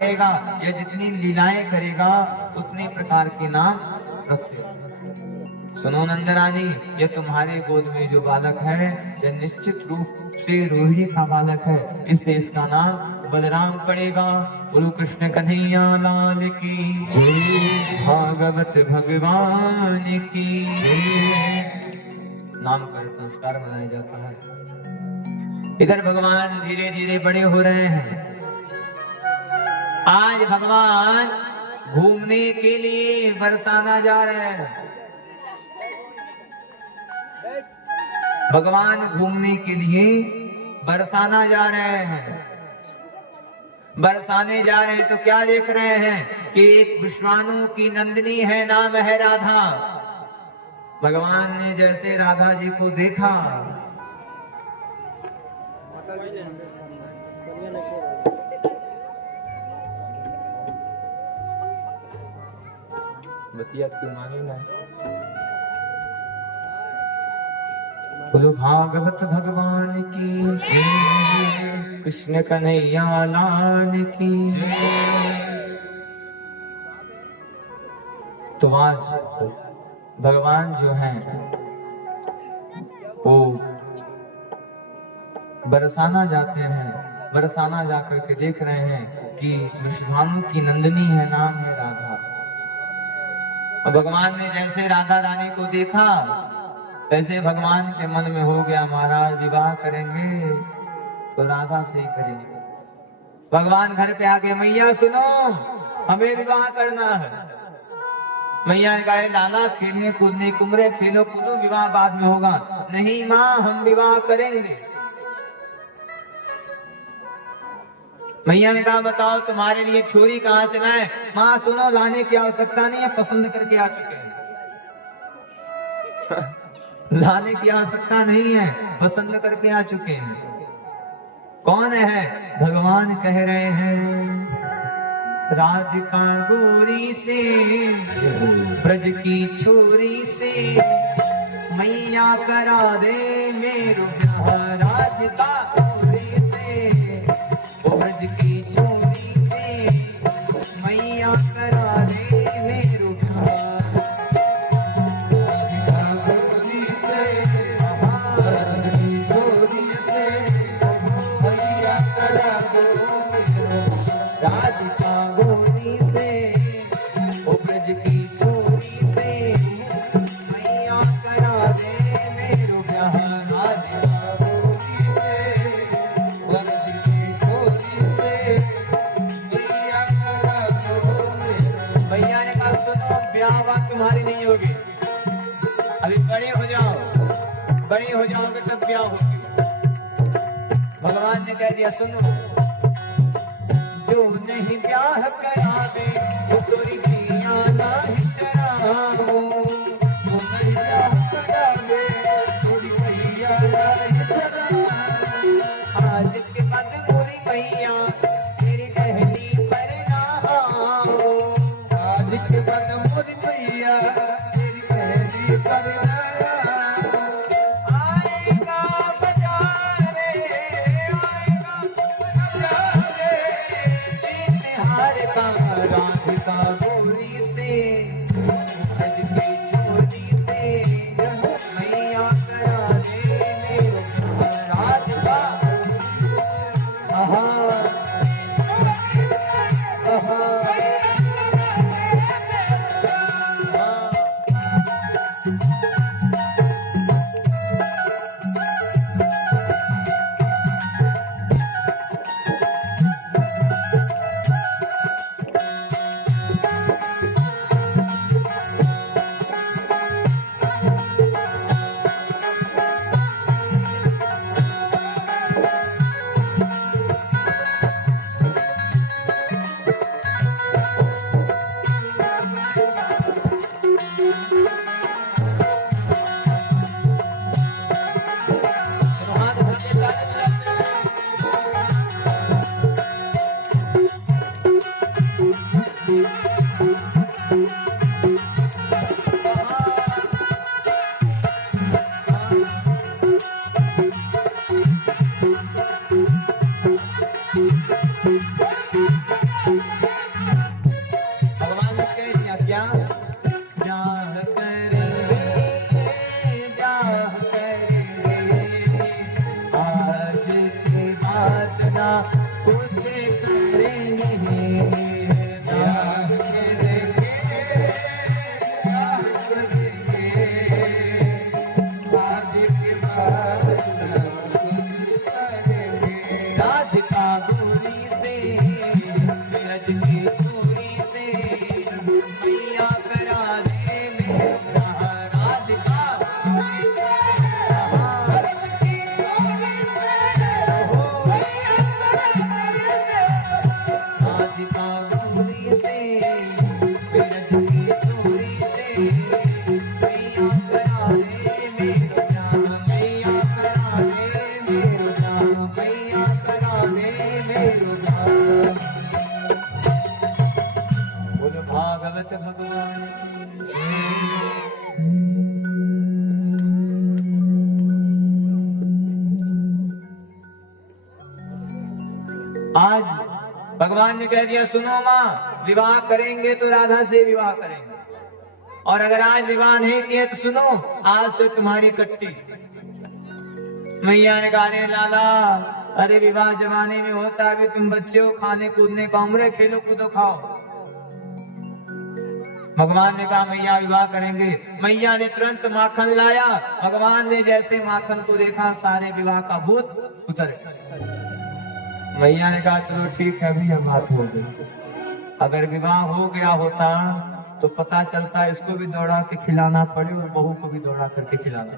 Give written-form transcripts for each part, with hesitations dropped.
करेगा या जितनी लीलाएं करेगा उतने प्रकार के नाम रखते। सुनो नंदरानी, ये तुम्हारे गोद में जो बालक है यह निश्चित रूप से रोहिणी का बालक है, इसलिए इसका नाम बलराम पड़ेगा। बोलो कृष्ण कन्हैया लाल की जय, भागवत भगवान की जय। नाम पर संस्कार बनाया जाता है। इधर भगवान धीरे धीरे बड़े हो रहे हैं। आज भगवान घूमने के लिए बरसाना जा रहे हैं। भगवान घूमने के लिए बरसाना जा रहे हैं। बरसाने जा रहे हैं तो क्या देख रहे हैं कि एक विश्वानु की नंदिनी है, नाम है राधा। भगवान ने जैसे राधा जी को देखा, बतिया की मानी ना। बोलो भागवत भगवान की जय, कृष्ण कन्हैया लाल की जय। तो आज भगवान जो हैं वो बरसाना जाते हैं। बरसाना जाकर के देख रहे हैं कि विश्वानु की नंदिनी है, नाम है राधा। और भगवान ने जैसे राधा रानी को देखा वैसे भगवान के मन में हो गया, महाराज विवाह करेंगे तो राधा से ही करेंगे। भगवान घर पे आके, मैया सुनो, हमें विवाह करना है। मैया ने कहा, लाला खेलने कूदने कुमरे खेलो कूदो, विवाह बाद में होगा। नहीं माँ, हम विवाह करेंगे। मैया ने कहा, बताओ तुम्हारे लिए छोरी कहाँ से लाए? माँ सुनो, लाने की आवश्यकता नहीं है, पसंद करके आ चुके हैं। लाने की आवश्यकता नहीं है, पसंद करके आ चुके हैं। कौन है? भगवान कह रहे हैं, राधिका गोरी से, ब्रज की छोरी से, मैया करा दे मेरो ब्याह। राधिका गोरी से, ब्रज की छोरी से, मैया करा दे मेरो ब्याह। राधिका गोरी से, ओ ब्रज की छोरी से, मैया करा दे मेरो ब्याह। राधिका गोरी से, ब्रज की छोरी से, मैया करा दो मेरो। मैया ने कहा, सुनो, ब्याह बात तुम्हारी नहीं होगी, अभी बड़े हो जाओ, बड़े हो जाओगे तब ब्याह होगी। भगवान ने कह दिया, सुनो, जो नहीं ब्याह करावे वो तोरी पिया नहीं चराओ। जो नहीं ब्याह करावे तोरी पिया नहीं चराओ। आज के बाद मोरी मैया तेरी कहली पर ना आओ। आज के बाद मोरी मैया तेरी कहली पर ना आओ। आएगा बजारे, आएगा बजारे, राधिका गोरी से, ब्रज की छोरी से, मैया करा दे मेरो ब्याह। राधिका भगवान ने कह दिया क्या, ब्याह करेंगे, ब्याह करेंगे, आज की बात ना कुछ करेंगे, ब्याह करेंगे, ब्याह करेंगे, आज की बात ना कुछ करेंगे। राधिका गोरी से ब्रज की चोरी से मैया करा दे मेरा, राधिका राधिका गोरी से ब्रज की चोरी से मैया करा दे मेरा, मैया करा दे मेरा, मैया करा दे मेरा। बोलो भागवत भगवान की आज भगवान ने कह दिया सुनो माँ, विवाह करेंगे तो राधा से विवाह करेंगे, और अगर आज विवाह नहीं किए तो सुनो आज से तुम्हारी कट्टी। मैया ने कहा रे लाला, अरे विवाह जमाने में होता है, तुम बच्चे हो, खाने कूदने का उम्र है, खेलो कूदो खाओ। भगवान ने कहा मैया विवाह करेंगे। मैया ने तुरंत माखन लाया, भगवान ने जैसे माखन को देखा सारे विवाह का भूत उतर गया। मैया ने कहा चलो ठीक है, अभी यह बात हो गई, अगर विवाह हो गया होता तो पता चलता इसको भी दौड़ा के खिलाना पड़े और बहू को भी दौड़ा करके खिलाना,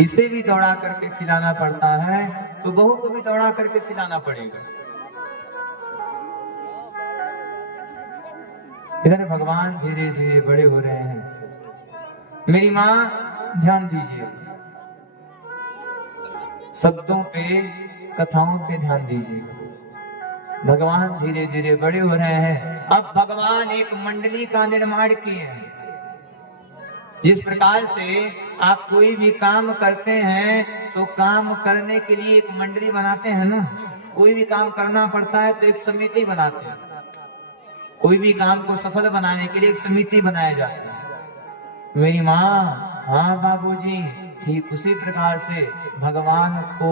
इसे भी दौड़ा करके खिलाना पड़ता है तो बहू को भी दौड़ा करके खिलाना पड़ेगा। इधर भगवान धीरे धीरे बड़े हो रहे हैं। मेरी माँ ध्यान दीजिए, शब्दों पे कथाओं पे ध्यान दीजिए। भगवान धीरे धीरे बड़े हो रहे हैं। अब भगवान एक मंडली का निर्माण किए हैं। जिस प्रकार से आप कोई भी काम करते हैं तो काम करने के लिए एक मंडली बनाते हैं ना, कोई भी काम करना पड़ता है तो एक समिति बनाते हैं, कोई भी काम को सफल बनाने के लिए एक समिति बनाया जाता है। मेरी माँ, हाँ बाबूजी, ठीक उसी प्रकार से भगवान को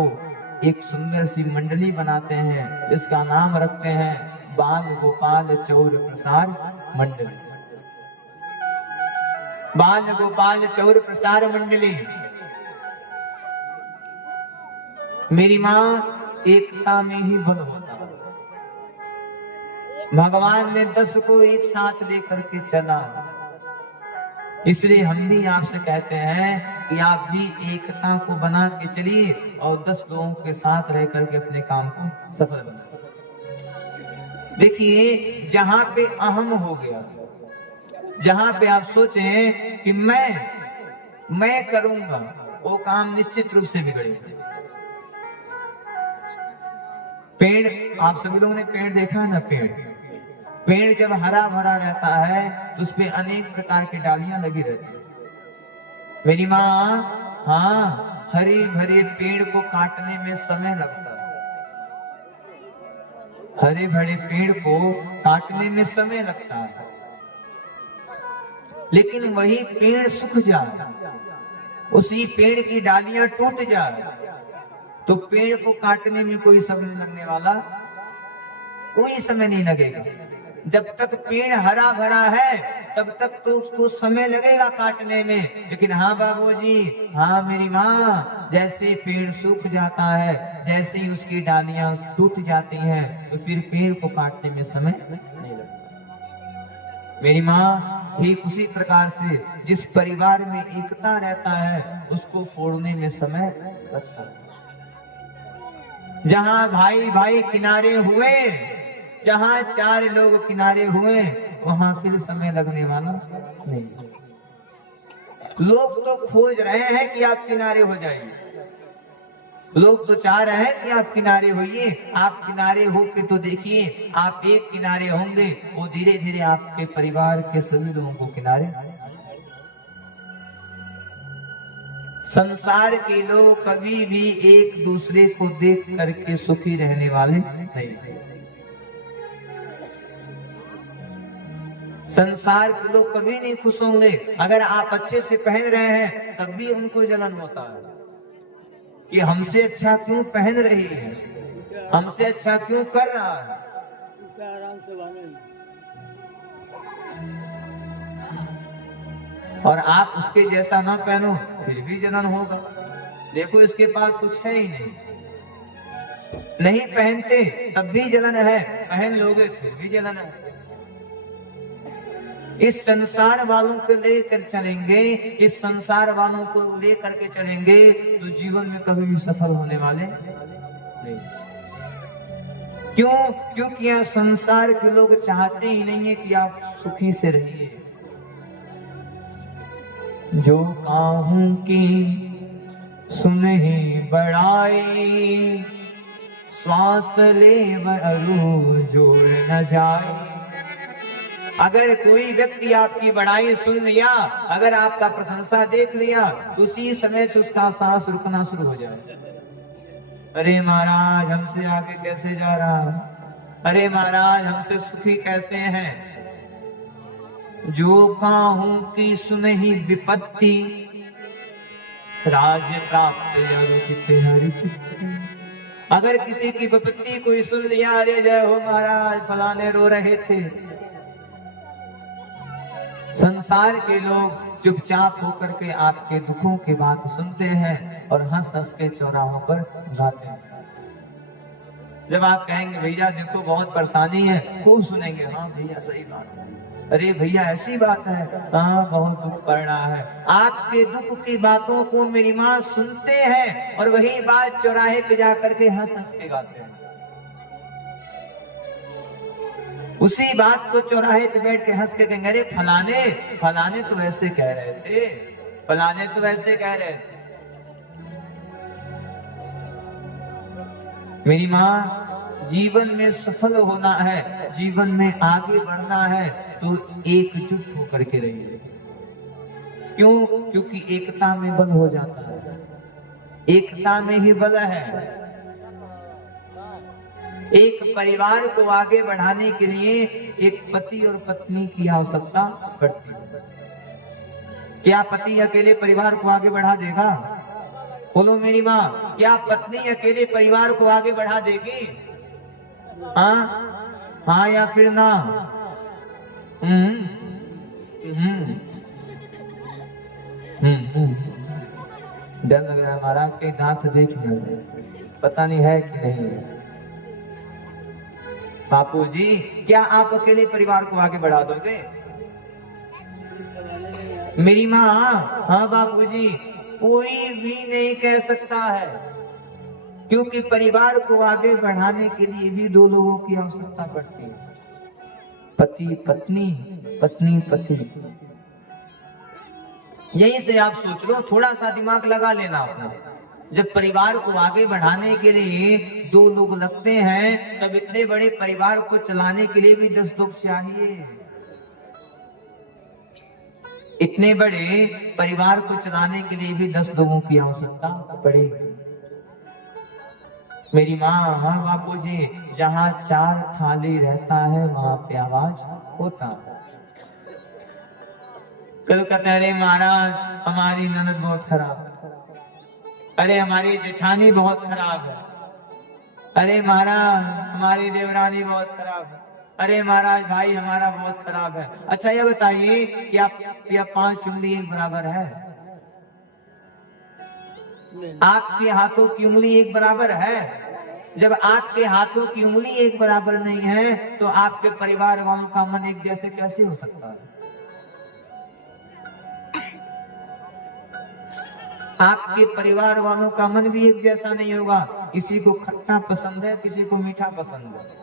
एक सुंदर सी मंडली बनाते हैं, इसका नाम रखते हैं बाल गोपाल चौर प्रसार मंडली। बाल गोपाल चौर प्रसार मंडली। मेरी माँ, एकता में ही बल होता है। भगवान ने 10 को एक साथ लेकर के चला, इसलिए हम भी आपसे कहते हैं कि आप भी एकता को बना के चलिए और 10 लोगों के साथ रह करके अपने काम को सफल बनाइए। देखिए, जहां पे अहम हो गया, जहां पे आप सोचें कि मैं करूंगा, वो काम निश्चित रूप से बिगड़ेगा। पेड़, आप सभी लोगों ने पेड़ देखा है ना, पेड़ जब हरा भरा रहता है तो उस पे अनेक प्रकार की डालियां लगी रहती है। मेरी माँ, हाँ, हरे भरे पेड़ को काटने में समय लगता है, हरे भरे पेड़ को काटने में समय लगता है, लेकिन वही पेड़ सूख जाए, उसी पेड़ की डालियां टूट जाए तो पेड़ को काटने में कोई समय लगने वाला, कोई समय नहीं लगेगा। जब तक पेड़ हरा भरा है तब तक तो उसको समय लगेगा काटने में, लेकिन हाँ बाबूजी, हाँ मेरी माँ, जैसे पेड़ सूख जाता है, जैसे ही उसकी डालियां टूट जाती हैं तो फिर पेड़ को काटने में समय नहीं लगता। मेरी माँ, ठीक उसी प्रकार से जिस परिवार में एकता रहता है उसको फोड़ने में समय लगता है। जहां भाई भाई किनारे हुए, जहां 4 लोग किनारे हुए, वहां फिर समय लगने वाला नहीं। लोग तो खोज रहे हैं कि आप किनारे हो जाइए, लोग तो चाह रहे हैं कि आप किनारे होइए। आप किनारे होके तो देखिए, आप एक किनारे होंगे, वो धीरे धीरे आपके परिवार के सभी लोगों को किनारे संसार के लोग कभी भी एक दूसरे को देख करके सुखी रहने वाले नहीं। संसार के लोग कभी नहीं खुश होंगे। अगर आप अच्छे से पहन रहे हैं तब भी उनको जलन होता है कि हमसे अच्छा क्यों पहन रही है, हमसे अच्छा क्यों कर रहा है। और आप उसके जैसा ना पहनो फिर भी जलन होगा। देखो इसके पास कुछ है ही नहीं, नहीं पहनते तब भी जलन है, पहन लोगे फिर भी जलन है। इस संसार वालों को लेकर चलेंगे, इस संसार वालों को लेकर के चलेंगे तो जीवन में कभी भी सफल होने वाले नहीं। क्यों? क्योंकि यह संसार के लोग चाहते ही नहीं है कि आप सुखी से रहिए। जो काहूं की सुनहि बड़ाई, श्वास ले अरू जोड़ न जाए। अगर कोई व्यक्ति आपकी बड़ाई सुन लिया, अगर आपका प्रशंसा देख लिया, तो उसी समय से उसका सांस रुकना शुरू हो जाए। अरे महाराज हमसे आगे कैसे जा रहा है, अरे महाराज हमसे सुखी कैसे हैं। जो काहूं की सुनहि विपत्ति, राज प्राप्त अरुचित हरि चित्ती। अगर किसी की विपत्ति कोई सुन लिया, अरे जय हो महाराज फलाने रो रहे थे। संसार के लोग चुपचाप होकर के आपके दुखों की बात सुनते हैं और हंस हंस के चौराहों पर गाते हैं। जब आप कहेंगे भैया देखो बहुत परेशानी है, खूब सुनेंगे, हाँ भैया सही बात है, अरे भैया ऐसी बात है, हाँ बहुत दुख पड़ रहा है। आपके दुख की बातों को मेरी माँ सुनते हैं और वही बात चौराहे पे जाकर के हंस हंस के गाते हैं। उसी बात को चौराहे पे बैठ के हंस के कहेंगे, अरे फलाने फलाने तो ऐसे कह रहे थे, फलाने तो ऐसे कह रहे थे। मेरी माँ जीवन में सफल होना है, जीवन में आगे बढ़ना है तो एकजुट होकर के रहिए। क्यों? क्योंकि एकता में बल हो जाता है, एकता में ही बल है। एक परिवार को आगे बढ़ाने के लिए एक पति और पत्नी की आवश्यकता पड़ती है। क्या पति अकेले परिवार को आगे बढ़ा देगा? बोलो मेरी माँ, क्या पत्नी अकेले परिवार को आगे बढ़ा देगी? हाँ हाँ या फिर ना? डर लग रहा है महाराज, कहीं दांत देख न ले, पता नहीं है कि नहीं है। बापू जी क्या आप अकेले परिवार को आगे बढ़ा दोगे? मेरी माँ, हाँ बापू जी, कोई भी नहीं कह सकता है, क्योंकि परिवार को आगे बढ़ाने के लिए भी दो लोगों की आवश्यकता पड़ती है, पति पत्नी, पत्नी पति। यहीं से आप सोच लो, थोड़ा सा दिमाग लगा लेना अपना। जब परिवार को आगे बढ़ाने के लिए दो लोग लगते हैं, तब इतने बड़े परिवार को चलाने के लिए भी 10 लोग चाहिए। इतने बड़े परिवार को चलाने के लिए भी 10 लोगों की आवश्यकता पड़ेगी। मेरी माँ, हाँ बापू जी, जहाँ 4 थाली रहता है वहां पे आवाज होता है। कल कहते हैं, अरे महाराज हमारी ननद बहुत खराब है, अरे हमारी जेठानी बहुत खराब है, अरे महाराज हमारी देवरानी बहुत खराब है, अरे महाराज भाई हमारा बहुत खराब है। अच्छा ये बताइए कि आप 5 उंगली एक बराबर है? आपके हाथों की उंगली एक बराबर है? जब आपके हाथों की उंगली एक बराबर नहीं है तो आपके परिवार वालों का मन एक जैसे कैसे हो सकता है? आपके परिवार वालों का मन भी एक जैसा नहीं होगा। किसी को खट्टा पसंद है, किसी को मीठा पसंद है।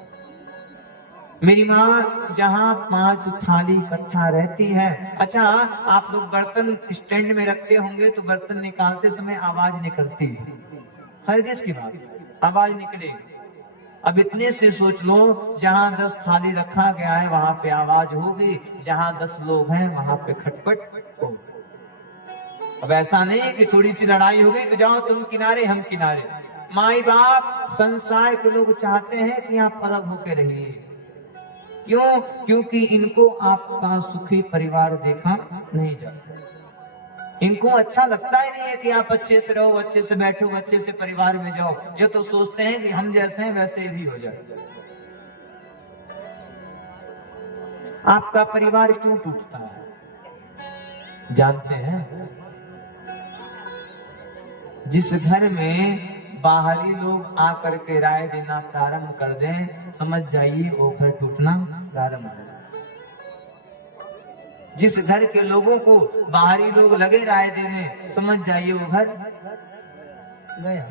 मेरी माँ, जहाँ 5 थाली इकट्ठा रहती है, अच्छा आप लोग बर्तन स्टैंड में रखते होंगे तो बर्तन निकालते समय आवाज निकलती है, हरगिज की बात, आवाज निकलेगी। अब इतने से सोच लो, जहाँ 10 थाली रखा गया है वहां पे आवाज होगी, जहाँ 10 लोग हैं वहां पे खटपट होगी। अब ऐसा नहीं है कि थोड़ी सी लड़ाई हो गई तो जाओ तुम किनारे हम किनारे। माई बाप संसार के लोग चाहते हैं कि आप अलग होकर रहिए। क्यों? क्योंकि इनको आपका सुखी परिवार देखा नहीं जाता। इनको अच्छा लगता ही नहीं है कि आप अच्छे से रहो, अच्छे से बैठो, अच्छे से परिवार में जाओ। ये तो सोचते हैं कि हम जैसे हैं वैसे भी हो जाए। आपका परिवार क्यों टूटता है जानते हैं? जिस घर में बाहरी लोग आकर के राय देना प्रारंभ कर दें, समझ जाइए वो घर टूटना प्रारंभ हो। जिस घर के लोगों को बाहरी लोग लगे राय देने, समझ जाइए वो घर गया।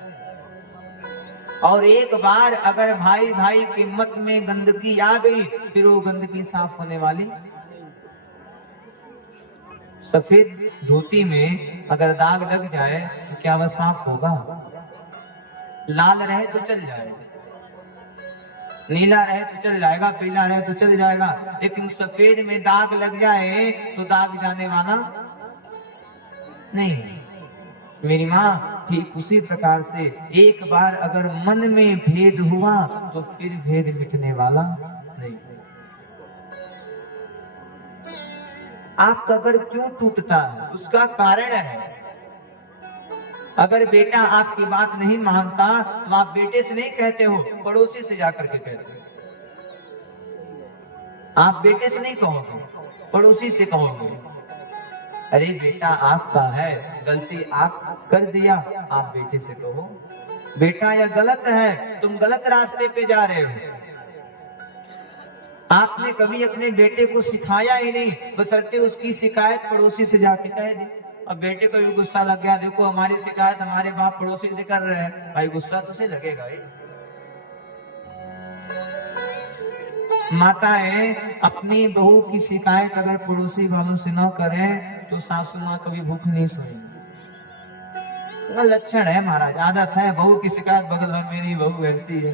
और एक बार अगर भाई भाई के मत में गंदगी आ गई, फिर वो गंदगी साफ होने वाली। सफेद धोती में अगर दाग लग जाए तो क्या वह साफ होगा? लाल रहे तो चल जाएगा, नीला रहे तो चल जाएगा, पीला रहे तो चल जाएगा, लेकिन सफेद में दाग लग जाए तो दाग जाने वाला नहीं। मेरी माँ ठीक उसी प्रकार से एक बार अगर मन में भेद हुआ तो फिर भेद मिटने वाला नहीं। आपका घर क्यों टूटता है उसका कारण है। अगर बेटा आपकी बात नहीं मानता तो आप बेटे से नहीं कहते हो, पड़ोसी से जाकर के कहते हो। आप बेटे से नहीं कहोगे, पड़ोसी से कहोगे। अरे बेटा आपका है, गलती आप कर दिया, आप बेटे से कहो बेटा यह गलत है, तुम गलत रास्ते पे जा रहे हो। आपने कभी अपने बेटे को सिखाया ही नहीं, बशर्ते उसकी शिकायत पड़ोसी से जाके कह दी। अब बेटे को भी गुस्सा लग गया, देखो हमारी शिकायत हमारे बाप पड़ोसी से कर रहे हैं, भाई गुस्सा तो उसे लगेगा ही। माताएं अपनी बहू की शिकायत अगर पड़ोसी वालों से न करें तो सासू माँ कभी भूख नहीं सोएंगी। लक्षण है महाराज, आदत है। बहू की शिकायत बगल में, मेरी बहू ऐसी है।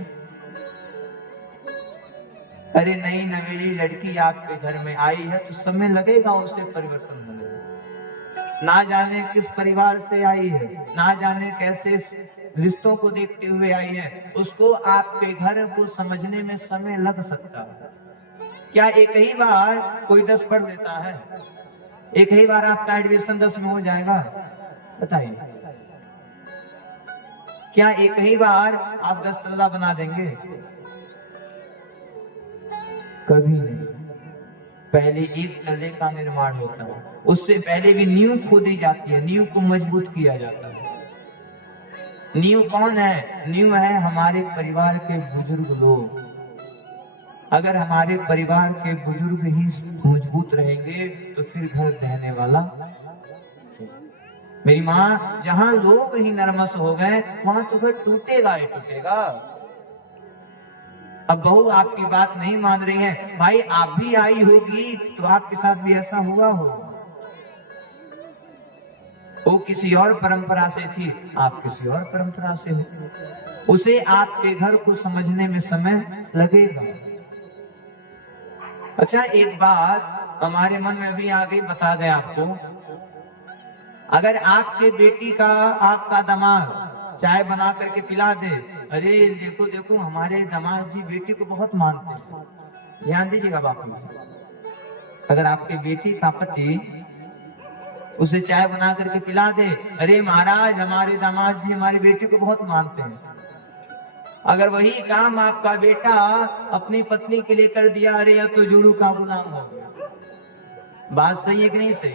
अरे नई नवेली लड़की आपके घर में आई है तो समय लगेगा उसे परिवर्तन होने में। ना जाने किस परिवार से आई है, ना जाने कैसे रिश्तों को देखते हुए आई है, उसको आपके घर को समझने में समय लग सकता है। क्या एक ही बार कोई 10 पढ़ लेता है? एक ही बार आपका एडमिशन 10 में हो जाएगा? बताइए, क्या एक ही बार आप 10 तल्ला बना देंगे? कभी नहीं। पहले एक तल्ले का निर्माण होता है, उससे पहले भी नींव खोदी जाती है, नींव को मजबूत किया जाता है। नींव कौन है? नींव है हमारे परिवार के बुजुर्ग लोग। अगर हमारे परिवार के बुजुर्ग ही मजबूत रहेंगे तो फिर घर रहने वाला। मेरी माँ, जहां लोग ही नरमस हो गए वहां तो घर टूटेगा ही टूटेगा। अब बहू आपकी बात नहीं मान रही है, भाई आप भी आई होगी तो आपके साथ भी ऐसा हुआ होगा। वो किसी और परंपरा से थी, आप किसी और परंपरा से हो। उसे आपके घर को समझने में समय लगेगा। अच्छा, एक बात हमारे मन में भी आ गई, बता दें आपको। अगर आपके बेटी का आपका दामाद चाय बना करके पिला दे, अरे देखो देखो हमारे दामाद जी बेटी को बहुत मानते हैं, ध्यान दीजिएगा बापू से। अगर आपके बेटी का पति उसे चाय बना करके पिला दे, अरे महाराज हमारे दामाद जी हमारी बेटी को बहुत मानते हैं। अगर वही काम आपका बेटा अपनी पत्नी के लिए कर दिया, अरे या तो जोड़ू का गुलाम हो गया। बात सही है कि नहीं सही?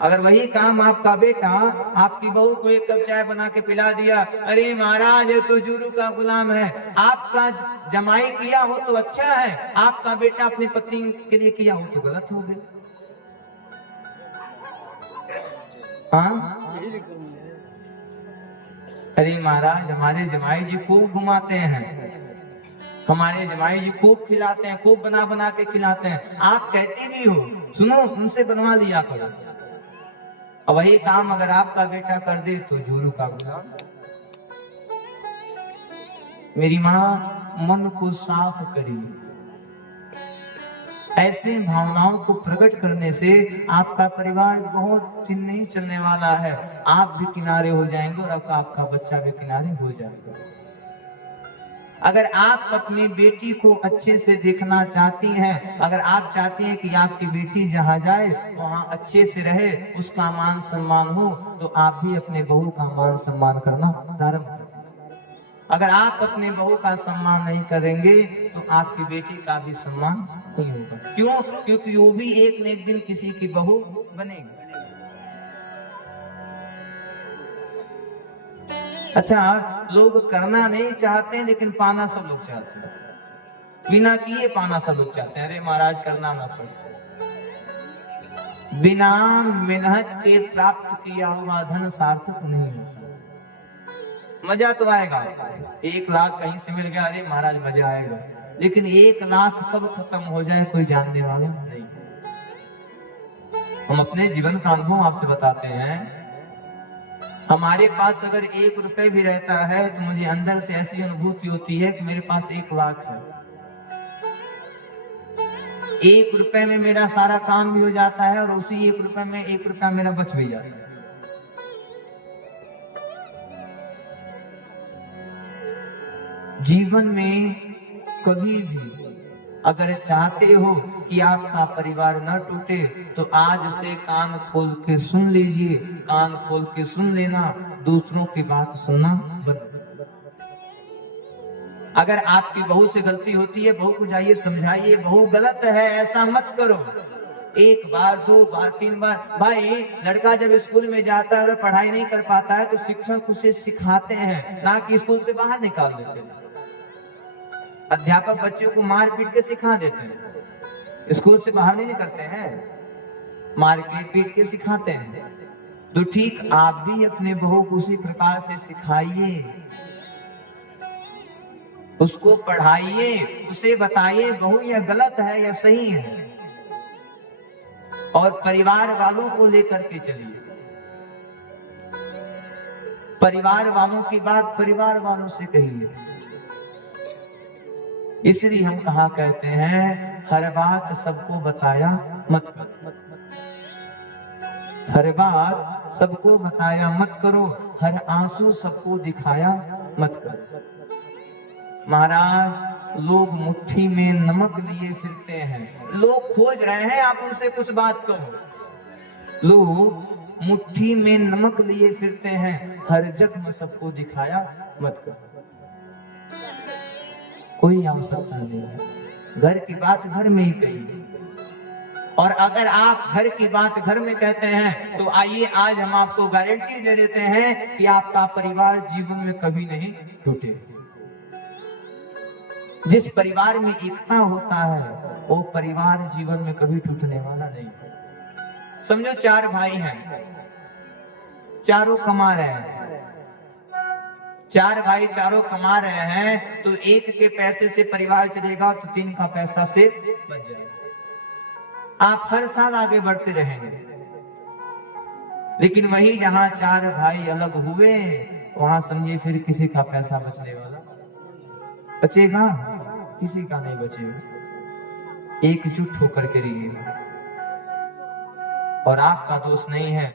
अगर वही काम आपका बेटा आपकी बहू को एक कप चाय बना के पिला दिया, अरे महाराज ये तो जुरू का गुलाम है। आपका जमाई किया हो तो अच्छा है, आपका बेटा अपनी पत्नी के लिए किया हो तो गलत हो गया। हाँ? अरे महाराज हमारे जमाई जी खूब घुमाते हैं, हमारे जमाई जी खूब खिलाते हैं, खूब बना बना के खिलाते हैं। आप कहती भी हो, सुनो उनसे बनवा लिया करो। और वही काम अगर आपका बेटा कर दे तो जोरू का गुलाम। मेरी माँ, मन को साफ करिए। ऐसे भावनाओं को प्रकट करने से आपका परिवार बहुत दिन नहीं चलने वाला है। आप भी किनारे हो जाएंगे और आपका बच्चा भी किनारे हो जाएगा। अगर आप अपनी बेटी को अच्छे से देखना चाहती हैं, अगर आप चाहती हैं कि आपकी बेटी जहां जाए वहां अच्छे से रहे, उसका मान सम्मान हो, तो आप भी अपने बहू का मान सम्मान करना प्रारंभ करें। अगर आप अपने बहू का सम्मान नहीं करेंगे तो आपकी बेटी का भी सम्मान नहीं होगा। क्यों? क्योंकि वो भी एक न एक दिन किसी की बहू बनेगी। अच्छा, लोग करना नहीं चाहते लेकिन पाना सब लोग चाहते हैं। बिना किए पाना सब लोग चाहते हैं। अरे महाराज करना ना पड़े। बिना मेहनत के प्राप्त किया हुआ धन सार्थक नहीं होता। मजा तो आएगा, 1 लाख कहीं से मिल गया, अरे महाराज मजा आएगा, लेकिन 1 लाख कब खत्म हो जाए कोई जानने वाला नहीं। हम अपने जीवन का अनुभव आपसे बताते हैं। हमारे पास अगर 1 रुपए भी रहता है तो मुझे अंदर से ऐसी अनुभूति होती है कि मेरे पास 1 लाख है। 1 रुपए में मेरा सारा काम भी हो जाता है और उसी 1 रुपए में 1 रुपया मेरा बच भी जाता है। जीवन में कभी भी अगर चाहते हो कि आपका परिवार न टूटे तो आज से कान खोल के सुन लीजिए, कान खोल के सुन लेना, दूसरों की बात सुनना बंद। अगर आपकी बहू से गलती होती है, बहू को जाइए समझाइए, बहू गलत है ऐसा मत करो। 1 बार 2 बार 3 बार। भाई, लड़का जब स्कूल में जाता है और पढ़ाई नहीं कर पाता है तो शिक्षक उसे सिखाते हैं, ना कि स्कूल से बाहर निकाल देते हैं। अध्यापक बच्चों को मार पीट के सिखा देते हैं, स्कूल से बाहर नहीं निकलते हैं, मार के पीट के सिखाते हैं। तो ठीक आप भी अपने बहू को उसी प्रकार से सिखाइए, उसको पढ़ाइए, उसे बताइए बहू यह गलत है या सही है, और परिवार वालों को लेकर के चलिए। परिवार वालों की बात परिवार वालों से कहिए। इसलिए हम कहा कहते हैं, हर बात सबको बताया मत करो। हर बात सबको बताया मत करो, हर आंसू सबको दिखाया मत करो। महाराज, लोग मुट्ठी में नमक लिए फिरते हैं, लोग खोज रहे हैं आप उनसे कुछ बात कहो। लोग मुट्ठी में नमक लिए फिरते हैं, हर जख्म सबको दिखाया मत करो। कोई आवश्यकता नहीं है, घर की बात घर में ही कहिए। और अगर आप घर की बात घर में कहते हैं तो आइए आज हम आपको गारंटी दे देते हैं कि आपका परिवार जीवन में कभी नहीं टूटे। जिस परिवार में एकता होता है वो परिवार जीवन में कभी टूटने वाला नहीं। समझो 4 भाई हैं, चारों कमा रहे हैं। 4 भाई चारों कमा रहे हैं तो 1 के पैसे से परिवार चलेगा तो 3 का पैसा से बच जाएगा। आप हर साल आगे बढ़ते रहेंगे। लेकिन वही जहां 4 भाई अलग हुए वहां समझिए फिर किसी का पैसा बचने वाला बचेगा, किसी का नहीं बचेगा। एकजुट होकर के रहिए। और आपका दोष नहीं है।